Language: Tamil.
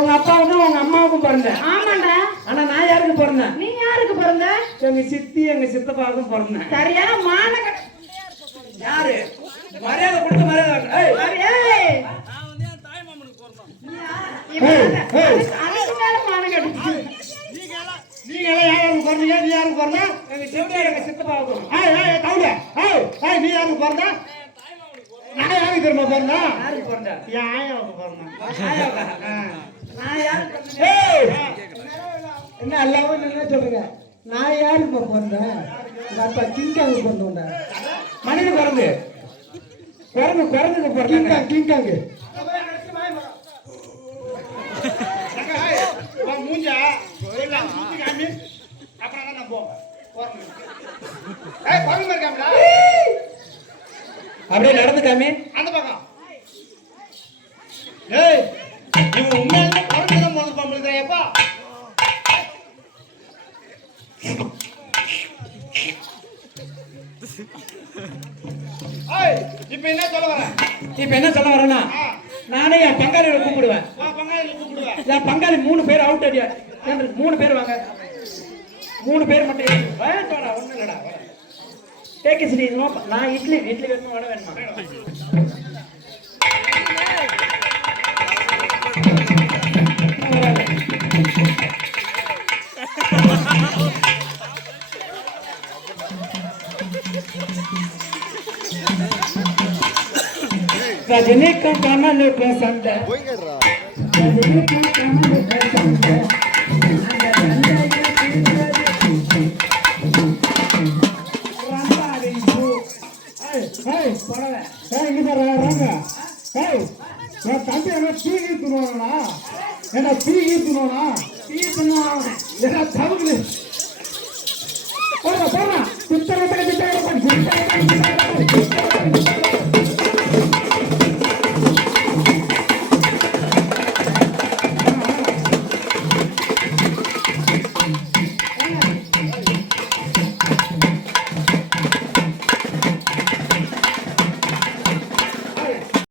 உங்க அப்பாவுக்கும் உங்க அம்மாவுக்கும் பிறந்தேன். ஆமாண்டா. ஆனா நான் யாருக்கு பிறந்தேன்? நீ யாருக்கு பிறந்த? எங்க சித்தி எங்க சித்தப்பாவுக்கும் பிறந்தேன். சரியான மானகட்ட. யாரு மரியாதை கொடுத்து மரியாதை? ஏய் ஏய் நான் வந்து என் தாய் மாமனுக்கு பிறந்தேன். அதுக்கு மேல மானகட்ட. நீங்க யாருக்கு பிறந்தீங்க? நீ யாருக்கு பிறந்த? எங்க சித்தி எங்க சித்தப்பாவுக்கும். நீ யாருக்கு பிறந்த? நான் யாருக்கு தெரியுமா பிறந்தா? யாருக்கு பிறந்த? என் ஆயாவுக்கு பிறந்தேன். நான் யாருக்கு என்ன எல்லாரும் என்ன சொல்றீங்க? நான் யாருக்கு பிறந்தேன்? அப்பா கிங்காங்க பிறந்தோண்டா. மனித பிறந்து பிறந்து பிறந்துக்கு பிறந்தாங்க. கிங்காங்க மூஞ்சா காமி அப்புறம் தான் நான் போறேன். அப்படியே நடந்து காமி அந்த பக்கம். ஏய் இவன் உண்மையாலுமே குறைஞ்சதான் போனது பம்பளுதாயப்பா. இப்ப என்ன சொல்ல வரேன்? இப்ப என்ன சொல்ல வரேன்னா, நானே என் பங்காளியை கூப்பிடுவேன். என் பங்காளி 3 பேர் அவுட் அடியா. 3 பேர் வாங்க. 3 பேர் மட்டும் ஒண்ணு இல்லடா. Take it easy. நான் இட்லி வேணுமா வடை வேணுமா? ரஜினிக்கும் கமலுக்கும் சண்டை. ரஜினிக்கும் கமலுக்கும் சண்டை. போடுறா